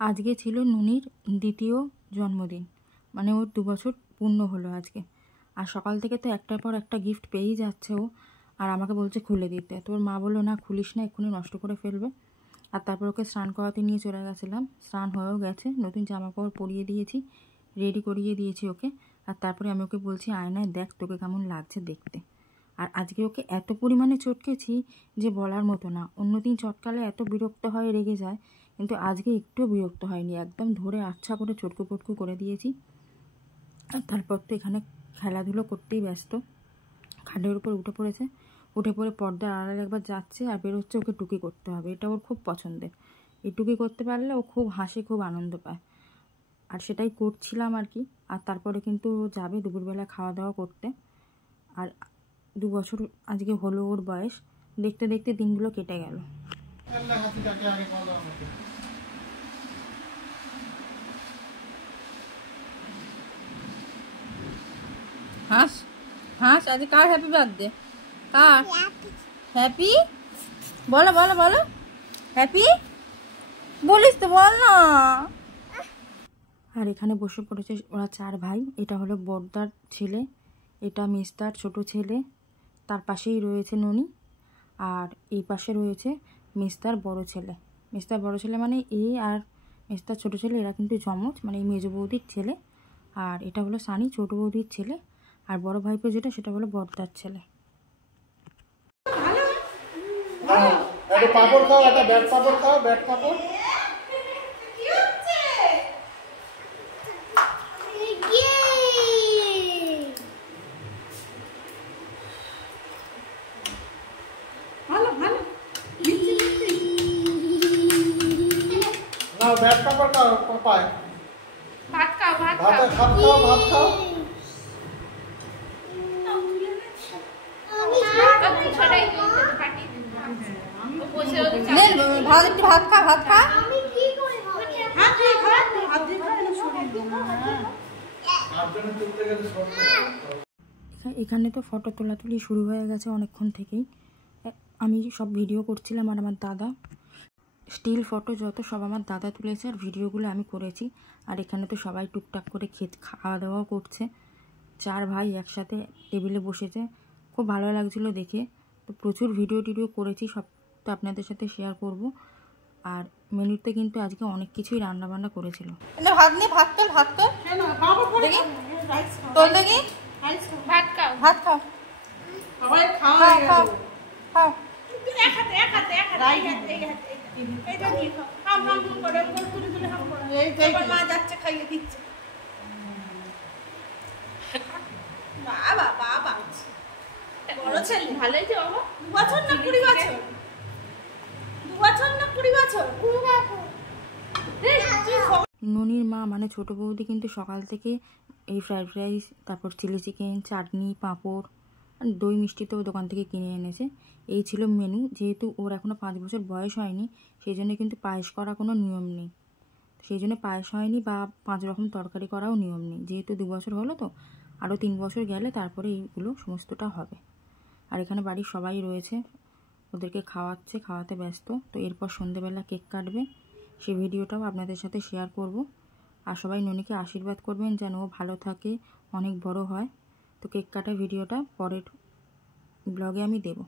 আজকে ছিল নুনির দ্বিতীয় জন্মদিন, মানে ওর 2 বছর পূর্ণ হলো আজকে। আর সকাল থেকে তো একটার পর একটা গিফট পেয়েই যাচ্ছে ও, আর আমাকে বলছে খুলে দিতে। তোর মা বললো না খুলিস না, এক্ষুনি নষ্ট করে ফেলবে। আর তারপর ওকে স্নান করাতে নিয়ে চলে গেছিলাম। স্নান হয়েও গেছে, নতুন জামা কাপড় পরিয়ে দিয়েছি, রেডি করিয়ে দিয়েছি ওকে। আর তারপরে আমি ওকে বলছি আয়নায় দেখ তোকে কেমন লাগছে দেখতে। আর আজকে ওকে এত পরিমাণে চটকেছি যে বলার মতো না। অন্যদিন চটকালে এত বিরক্ত হয়, রেগে যায়, কিন্তু আজকে একটুও বিরক্ত হয়নি, একদম ধরে আচ্ছা করে চটকু পটকু করে দিয়েছি। আর তারপর তো এখানে খেলাধুলো করতেই ব্যস্ত, খাটের উপর উঠে পড়েছে। উঠে পড়ে পর্দার আড়ালে একবার যাচ্ছে আর বেরোচ্ছে, ওকে টুকি করতে হবে, এটা ওর খুব পছন্দের। এই টুকি করতে পারলে ও খুব হাসে, খুব আনন্দ পায়। আর সেটাই করছিলাম আর কি। আর তারপরে কিন্তু ও যাবে দুপুরবেলা খাওয়া দাওয়া করতে। আর 2 বছর আজকে হলো ওর বয়স। দেখতে দেখতে দিনগুলো কেটে গেল। হাস হাস, আজ কার হ্যাপি বার্থডে? কার হ্যাপি? বলো বলো বলো, হ্যাপি বলিস তো, বল না। আর এখানে বসে পড়েছে ওরা 4 ভাই। এটা হলো বড়দার ছেলে, এটা মেজদার ছোট ছেলে, তার পাশেই রয়েছে ননি, আর এই পাশে রয়েছে মেজদার বড় ছেলে। মেজদার বড় ছেলে মানে আর মেজদার ছোট ছেলে, এরা কিন্তু জমজ, মানে এই মেজ বৌদির ছেলে। আর এটা হলো সানি, ছোট বৌদির ছেলে। আর বড় ভাইপো যেটা, সেটা হলো বড়দার ছেলে। একটা পাপড় খাও, একটা ব্যাট পাপড় খাও, ব্যাট পাপড়। না ব্যাট পাপড় খাও পাপায়। ভাত খাও, ভাত ভাত খাও, ভাত খাও, ভাত খাও। ভাত খা, ভাত খা। এখানে তো ফটো তোলাতুলি শুরু হয়ে গেছে অনেকক্ষণ থেকেই। আমি সব ভিডিও করছিলাম, আর আমার দাদা স্টিল ফটো যত সব আমার দাদা তুলেছে, আর ভিডিওগুলো আমি করেছি। আর এখানে তো সবাই টুকটাক করে খাওয়া দাওয়াও করছে। 4 ভাই একসাথে টেবিলে বসেছে, খুব ভালো লাগছিলো দেখে। তো প্রচুর ভিডিও টিডিও করেছি, সব তো আপনাদের সাথে শেয়ার করব। আর মেনুতে কিন্তু আজকে অনেক কিছুই রান্না বান্না করেছিল। ভাত নেই, ভাত তোল, ভাত তোল দেখি, তোল দেখি, ভাত খাও, ভাত খাও, খাও খাও খাও। মা যাচ্ছে খাইয়ে দিচ্ছে। বাবা বাবা, বড় ছেলে ভালোই তো বাবা। 2 বছর না 20 বছর? 2 বছর না 20 বছর? ননির মা মানে ছোট বৌদি কিন্তু সকাল থেকে এই ফ্রাইড রাইস, তারপর চিলি চিকেন, চাটনি, পাঁপড় আর দই মিষ্টি তো দোকান থেকে কিনে এনেছে। এই ছিল মেনু। যেহেতু ওর এখনও 5 বছর বয়স হয়নি, সেই জন্য কিন্তু পায়েস করা কোনো নিয়ম নেই। সেই জন্য পায়েস হয়নি, বা 5 রকম তরকারি করাও নিয়ম নেই। যেহেতু 2 বছর হলো, তো আরও 3 বছর গেলে তারপরে এইগুলো সমস্তটা হবে। আর এখানে বাড়ির সবাই রয়েছে, ওদেরকে খাওয়াতে ব্যস্ত। তো এরপর সন্ধেবেলা কেক কাটবে, সেই ভিডিওটাও আপনাদের সাথে শেয়ার করব। আর সবাই ননিকে আশীর্বাদ করবেন যেন ও ভালো থাকে, অনেক বড় হয়। তো কেক কাটা ভিডিওটা পরের ব্লগে আমি দেব।